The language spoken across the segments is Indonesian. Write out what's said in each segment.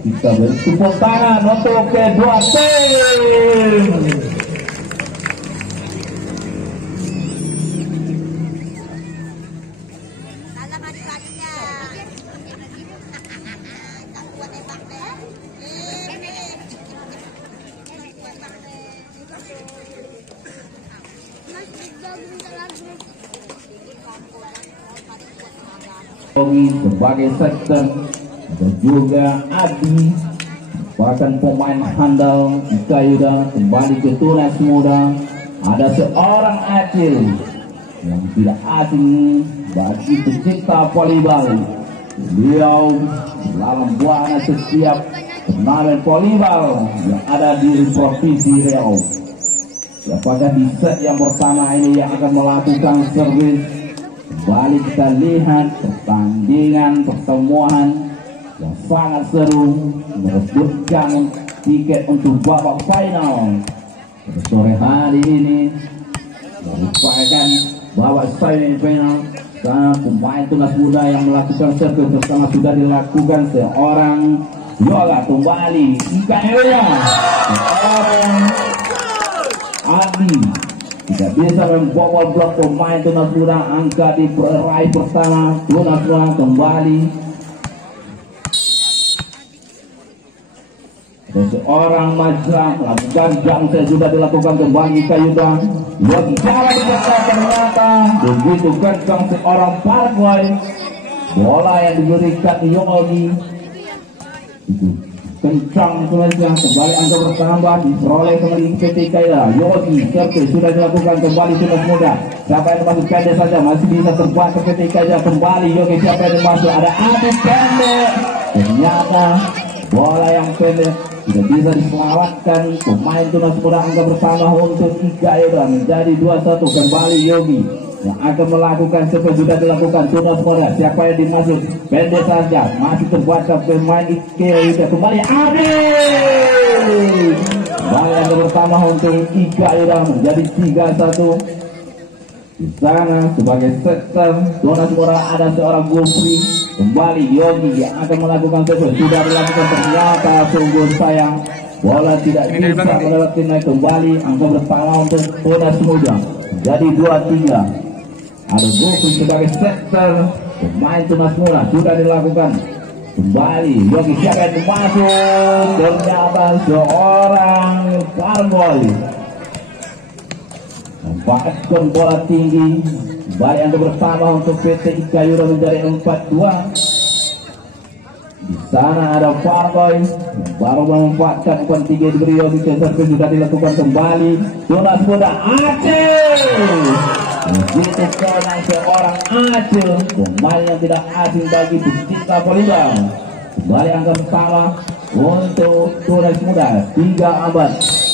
Kita bertepuk tangan untuk kedua tim. Sebagai sektor dan juga Adi bahkan pemain handal Ika Yuda kembali ke Tunas Muda. Ada seorang Acil yang tidak asing bagi pecinta volleyball. Beliau dalam buana setiap turnamen volleyball yang ada di Provinsi Riau. Apakah di set yang pertama ini yang akan melakukan servis? Kembali kita lihat pertandingan pertemuan yang sangat seru merebutkan tiket untuk babak final pada sore hari ini. Merupakan babak final karena pemain Tunas Muda yang melakukan servis pertama sudah dilakukan seorang Yola kembali Ika Elia, seorang Adi tidak bisa membobol blok pemain Tunas Muda. Angka di peraih pertama Tunas Muda kembali. Seorang Majra melakukan jam saya sudah dilakukan kembali Kayuda. Yogi jalan di dekat ternyata begitu kencang seorang Parkboy. Bola yang diberikan Yogi itu kencang tulisnya. Kembali angka bertambah diperoleh kembali ketika Yogi servis sudah dilakukan kembali Tunas Muda. Siapa yang masuk pendek saja masih bisa terbaca ketika kembali Yogi. Siapa yang masuk ada Adit pendek. Ternyata bola yang pendek tidak bisa diselamatkan pemain Tunas Muda. Angka pertama untuk Ika Yuda menjadi 2-1. Kembali Yogi yang akan melakukan seperti sudah dilakukan Tunas Muda. Siapa yang dimasuk pendek saja masih terbaca pemain Ika Yuda. Kembali Adi. Kembali angka pertama untuk Ika Yuda menjadi 3-1. Di sana sebagai sektor Tunas Muda ada seorang Gufri. Kembali Yogi yang akan melakukan sesuatu sudah dilakukan. Ternyata sungguh sayang bola tidak bisa melewati naik kembali. Angka pertama untuk Tunas Muda jadi 2-3. Ada Gufri sebagai sektor pemain Tunas Muda sudah dilakukan. Kembali Yogi siapa yang masuk? Ternyata seorang Parboy memanfaatkan bola tinggi. Kembali angka pertama untuk PT Ika Yuda menjadi 4-2. Di sana ada Parboy baru memanfaatkan umpan tinggi diberi Yogi. Servis sudah dilakukan kembali Tunas Muda. Acil begitu senang seorang Acil, pemain yang tidak asing bagi pecinta volleyball. Kembali angka pertama untuk Tunas Muda 3-4.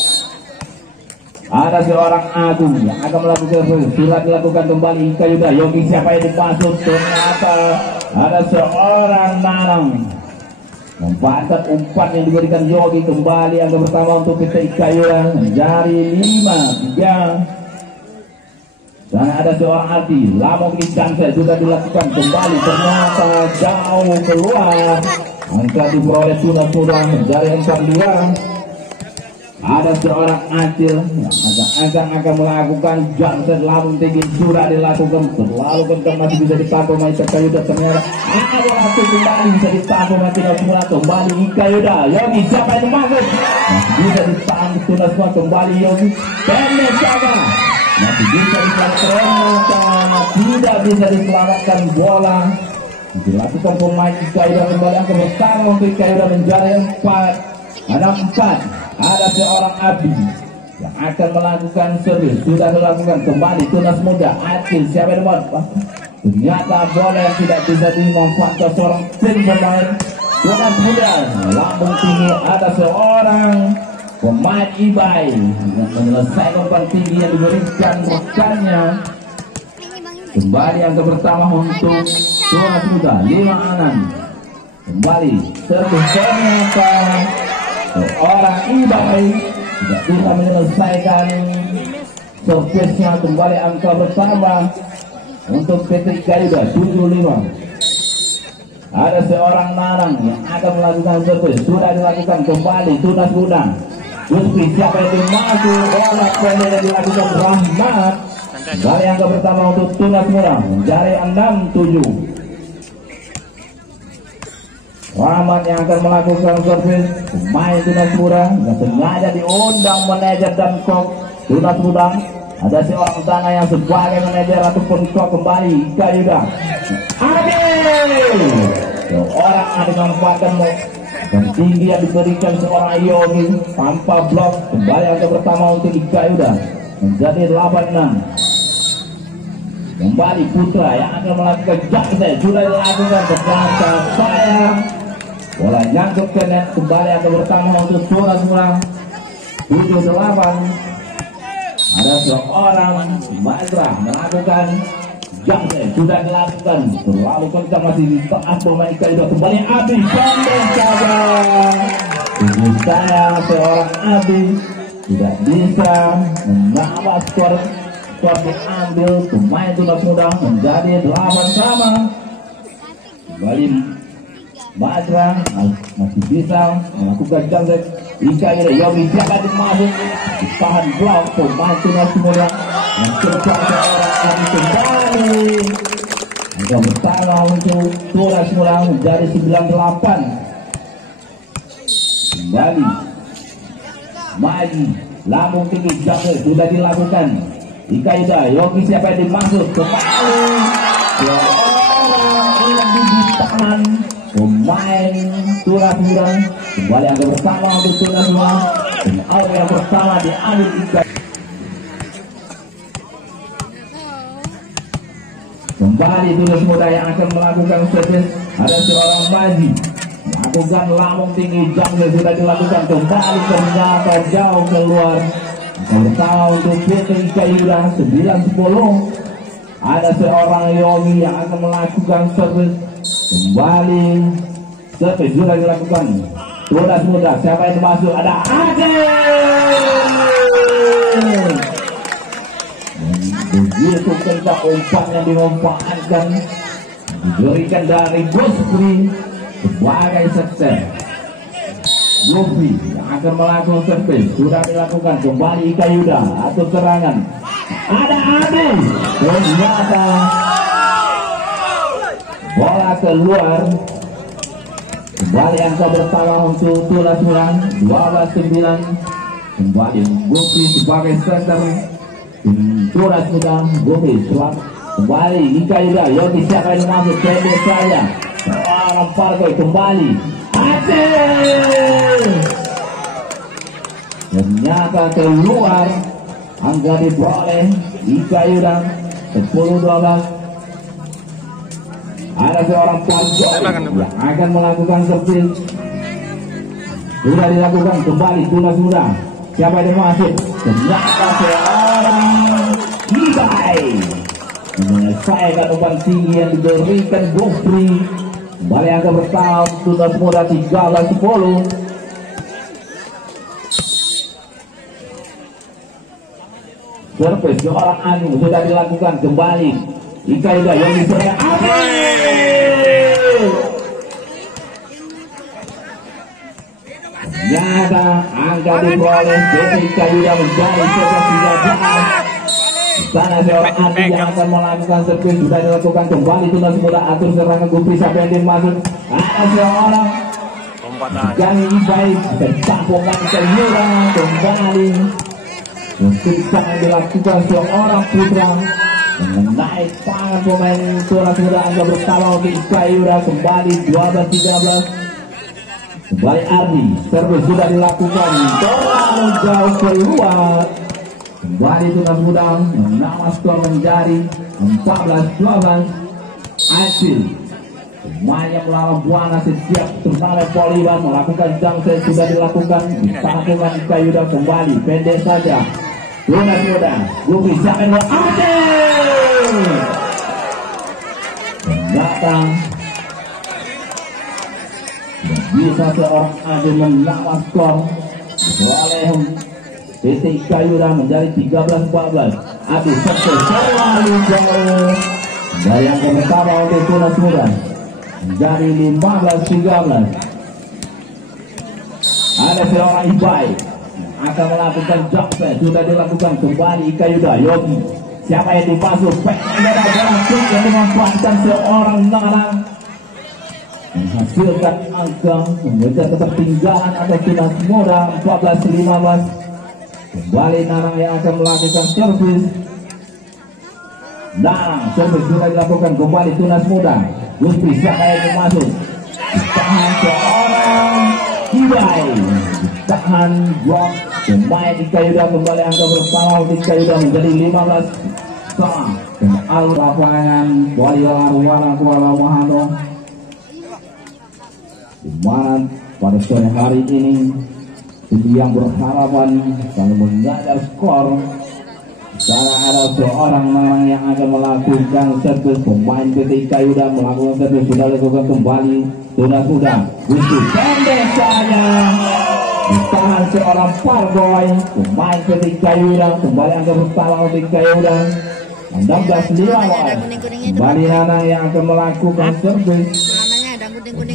Ada seorang Agung yang akan melakukan sudah dilakukan kembali Ika Yuda. Yogi siapa yang dimasuk? Ternyata ada seorang Nanang memanfaatkan umpan yang diberikan Yogi. Kembali angka pertama untuk PT Ika Yuda menjadi 5-3. Dan ada seorang Adi lama bikin chance sudah dilakukan kembali. Ternyata jauh keluar. Angka diperoleh Tunas Muda menjadi 4-2. Ada seorang Acil yang akan melakukan jump lambung tinggi sudah dilakukan terlalu kencang masih bisa ditampung main Ika Yuda. Ternyata ada satu kembali bisa ditampung masih Tunas Muda. Kembali Ika Yuda. Yogi siapa yang masuk? Masih bisa ditampung Tunas Muda. Kembali Yogi pendek saja masih bisa diselamatkan. Tidak bisa diselamatkan bola dilakukan pemain Ika Yuda. Kembali angka pertama untuk Ika Yuda menjadi 4. Ada 4. Ada seorang Abi yang akan melakukan servis sudah dilakukan kembali Tunas Muda. Acil siapa yang dapat? Ternyata bola yang tidak bisa dimanfaatkan seorang tim pemain Tunas Muda. Lambung tinggi ada seorang pemain Ibai yang menyelesaikan umpan tinggi yang diberikan rekannya. Kembali angka pertama untuk Tunas Muda 5-6. Kembali servis ternyata seorang Ibai tidak bisa menyelesaikan servisnya. Kembali angka pertama untuk PT Ika Yuda 7-5. Ada seorang Nanang yang akan melakukan servis. Sudah dilakukan kembali Tunas Muda. Gusti siapa yang masuk oleh pendek yang dilakukan Rahmat. Dari angka pertama untuk Tunas Muda menjadi 6-7. Rahmat yang akan melakukan servis. Pemain Tunas Muda yang sengaja diundang manajer dan kok Tunas Muda. Ada seorang tanah yang sebagai manajer ataupun kok kembali Ika Yuda. Seorang ada memanfaatkan dan tinggi yang diberikan seorang Yogi tanpa blok. Kembali angka pertama untuk Ika Yuda menjadi 8-6. Kembali Putra yang akan melakukan jaksa. Sudah dilakukan ternyata sayang. Bola nyangkut ke net. Kembali angka pertama untuk Tunas Muda 7-8. Ada seorang Mazra melakukan jaksa. Sudah dilakukan terlalu kencang masih di tengah pemain Ika Yuda. Kembali Abi pendek saja. Saya seorang Abi tidak bisa menambah skor diambil pemain Tunas Muda menjadi 8 sama. Kembali Mazra masih bisa melakukan jaksa. Ika Yuda Yogi siapa dimasuk ditahan blok pemain Tunas Muda yang tercapai orang kembali. Angka pertama untuk Tunas Muda menjadi 9-8. Kembali maju lambung tinggi jaksa sudah dilakukan. Ika Yuda Yogi siapa yang dimaksud kembali seorang yang ditahan pemain Tunas Muda. Kembali angka pertama untuk Tunas Muda dan awal yang pertama diambil Ika. Kembali Tunas Muda yang akan melakukan servis. Ada seorang Maji melakukan lambung tinggi jaksa sudah dilakukan. Kembali ternyata jauh keluar. Angka pertama untuk PT Ika Yuda 9-10. Ada seorang Yogi yang akan melakukan servis. Kembali servis sudah dilakukan. Tunas Muda siapa yang masuk? Ada Adel. Begitu kencang umpan yang dimanfaatkan diberikan dari Gusri sebagai sukses. Gusri yang akan melakukan servis sudah dilakukan. Kembali Ika Yuda atau serangan. Ada Adi. Ternyata bola keluar. Kembali angka pertama untuk Tunas Muda 12-9. Kembali Gusri sebagai center Tunas Muda. Gusri kembali Ika Yuda Yogi siapa yang masuk pendek saja. Seorang partai kembali Aceh. Ternyata keluar. Angka diperoleh Ika Yuda 10-12. Ada seorang pelajar yang akan melakukan servis. Sudah dilakukan kembali Tunas Muda. Siapa yang masuk? Ternyata seorang Ibai menyelesaikan umpan tinggi yang diberikan Gofri. Kembali angka pertama Tunas Muda 13-10. Servis seorang Anu sudah dilakukan kembali. Ika Yuda yang diserang ternyata angka diperoleh Ika Yuda menjadi 11-13. Sana seorang Andi yang akan melakukan servis sudah dilakukan kembali. Tunas Muda atur serangan Gupri siapa yang dimaksud? Ada seorang yang baik tercampungan Ika Yuda kembali. Ketika dilakukan seorang Putra mengenai tangan pemain Tunas Muda. Angka pertama untuk Ika Yuda kembali 12-13. Kembali Ardi servis sudah dilakukan terlalu jauh keluar. Kembali Tunas Muda menambah skor menjadi 14-12. Acil pemain yang melawan Buana setiap turnamen Poliban melakukan jangkau sudah dilakukan di tangan Ika Yuda kembali pendek saja. Tunas Muda Gupri siapa yang datang bisa seorang Adi menambah skor oleh PT Ika Yuda menjadi 13-14. Adi sukses terlalu jauh dari yang pertama untuk Tunas Muda menjadi 15-13. Ada seorang Ibai akan melakukan jump set, sudah dilakukan kembali Ika Yuda. Yogi, siapa yang dipasuk? Ada berhasil yang dimanfaatkan seorang Nanang, menghasilkan angka mengejar ketertinggalan atas Tunas Muda 14-15. Kembali Nanang yang akan melakukan servis. Nanang servis sudah dilakukan kembali Tunas Muda. Gusti, siapa yang masuk? Tahan seorang Ibai, tahan blok pemain Ika Yuda. Kembali angka bersama Ika Yuda menjadi 15 sama. Al lapangan Waliwala Kuala Mohano, di mana pada sore hari ini tim yang berharapan kalau mengajar skor. Karena ada seorang Nanang yang akan melakukan servis. Pemain PT Ika Yuda melakukan servis, sudah dilakukan kembali Tunas Muda. Gusti, pendek saja ditahan seorang Parboy. Pemain PT Ika Yuda kembali angka pertama untuk Ika Yuda 16-15. Kembali Nanang yang akan melakukan servis.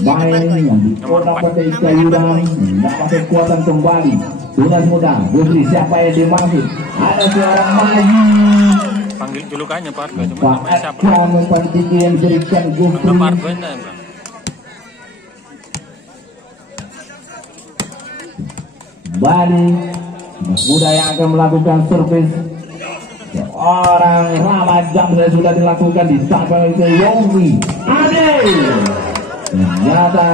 Main yang dikotak PT Ika Yuda mendapat kekuatan kembali Tunas Muda. Gusti, siapa yang dimaksud? Ada seorang Maju. Panggil julukannya Pak Argo, cuma namanya siapa? Umpan tinggi yang diberikan Gusti. Kembali Tunas Muda yang akan melakukan servis. Seorang Ramadhan sudah dilakukan di samping itu Yogi. Ade. Ternyata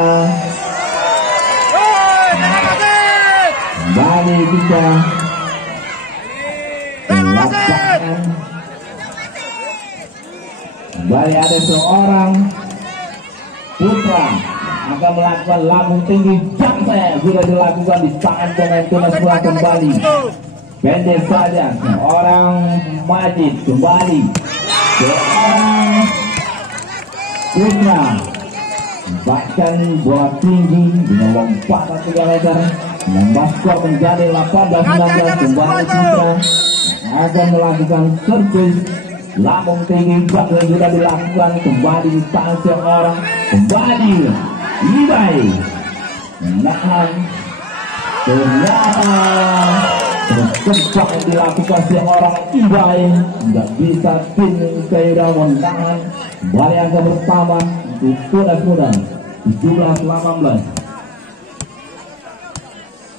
kembali kita lapangan. Kembali ada seorang Putra akan melakukan lambung tinggi jump set, sudah dilakukan di tangan pemain Tunas Muda. Kembali pendek saja seorang Majid. Kembali seorang Putra bahkan bola tinggi dengan lompatan 3 meter, menambah skor menjadi 18-19. Kembali Putra akan melakukan servis lambung tinggi yang sudah dilakukan kembali di tangan seorang. Kembali Ibai menahan, ternyata terkejut yang dilakukan seorang Ibai, tidak bisa tim Ika Yuda menahan. Kembali angka pertama untuk Tunas Muda 17-18.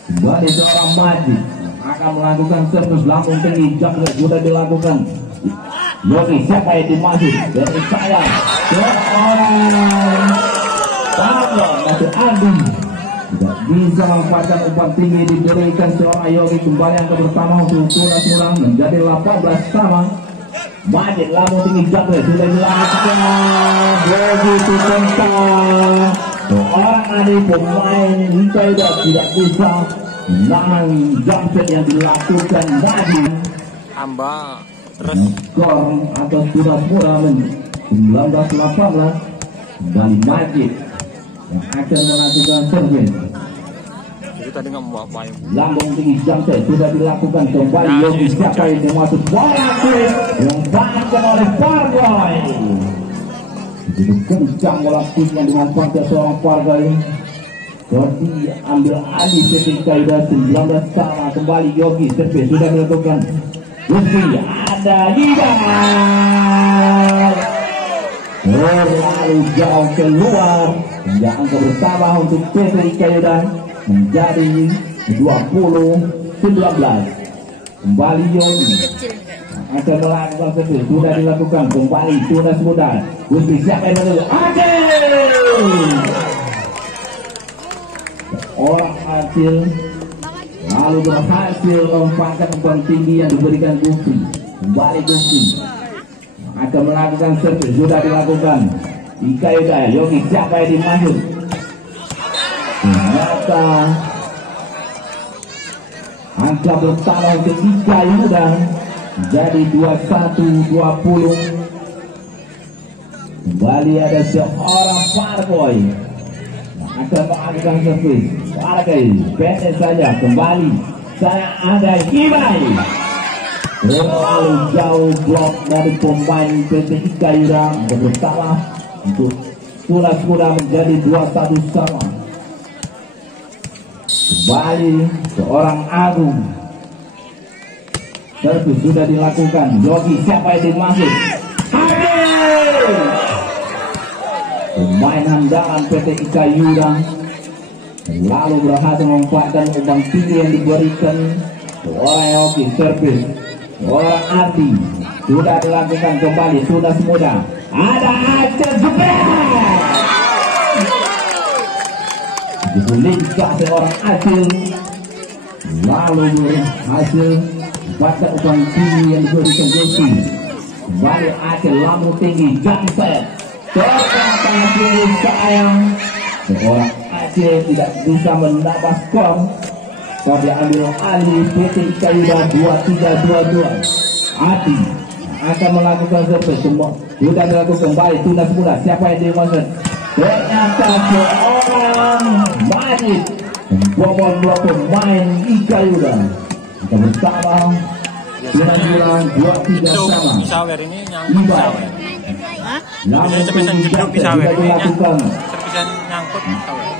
Kembali seorang Majid akan melakukan servis lambung tinggi yang sudah dilakukan. Yogi, siapa yang dimaksud? Dari saya seorang Pablo masih Adi, tidak bisa memanfaatkan umpan tinggi diberikan seorang Yogi. Kembali yang pertama untuk Tunas Muda menjadi 18 sama. Majid lambung tinggi jatuh sudah dilakukan. Yogi Tukensa, seorang Adi pemain Ika Yuda tidak bisa menahan jump set yang dilakukan tadi. Hamba skor atas Tunas Muda 19-18. Kembali Majid yang akan melakukan servis. Jadi tadi nggak mau apa-apa. Lambung tinggi jump set sudah dilakukan kembali. Yogi, siapa yang dimaksud? Bola kulit yang dibangun oleh Parboy. Begitu kencang bola kulit yang dimanfaatkan seorang Parboy. Jadi ambil alih ketika sudah 19 sama. Kembali Yogi, servis sudah dilakukan. Gusti, ada Ibai terlalu jauh keluar. Hingga angka bersama untuk PT Ika Yuda menjadi 20-19. Kembali Yogi akan melakukan servis, sudah dilakukan kembali Tunas Muda. Gusti, siapa yang menurut? Ade orang hasil lalu berhasil memanfaatkan umpan tinggi yang diberikan Gusti. Kembali Gusti akan melakukan servis, sudah dilakukan Ika Yuda. Yogi, siapa yang dimaksud? Ternyata angka pertama untuk Ika Yuda jadi 21-20. Kembali ada seorang Parboy akan melakukan servis. Parboy pendek saja. Kembali saya ada Ibai, terlalu jauh blok dari pemain PT Ika Yuda. Bersalah untuk Tunas Muda menjadi 2-1 sama. Kembali seorang Agung. Servis sudah dilakukan. Yogi siapa yang dimaksud? Hadir! Pemain andalan PT Ika Yuda lalu berhasil memanfaatkan umpan tinggi yang diberikan seorang Yogi. Servis seorang Ardi sudah dilakukan kembali. Tunas Muda ada Aceh Zubair. Dibulingkan seorang Aceh lalu berhasil baca umpan tinggi yang diberikan Yogi. Kembali Aceh lambung tinggi Jamset ternyata hasil sayang seorang Aceh tidak bisa menambah skor. Skor diambil alih PT Ika Yuda 2-3-2-2. Adi akan melakukan servis. Sudah dilakukan kembali. Tunas Muda siapa yang dimaksud? Ternyata seorang Majid membobol blok pemain Ika Yuda. Kita bersama Tunas Muda 2-3 sama. Sawer ini nyangkut sawer. Namun Bisa jeduk di sawer ini dilakukan. bisa nyangkut sawer.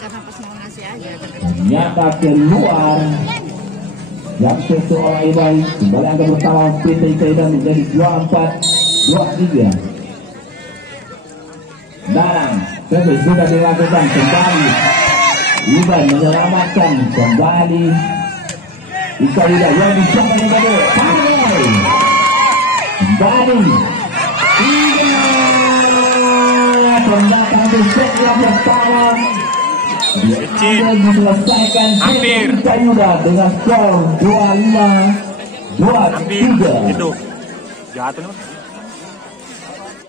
Karena pas mau ngasih aja. Ternyata keluar. Yang seorang Ibai kembali akan bersama PT Ika Yuda menjadi 2-4-2-3. Dan servis sudah dilakukan kembali. Ibai menyelamatkan kembali Ika Yuda yang dicoba dengan dulu. Kembali. Pendatang di set yang pertama diselesaikan Hampir. Ika Yuda dengan skor 25-23. Hampir jeduk. Jatuh nih.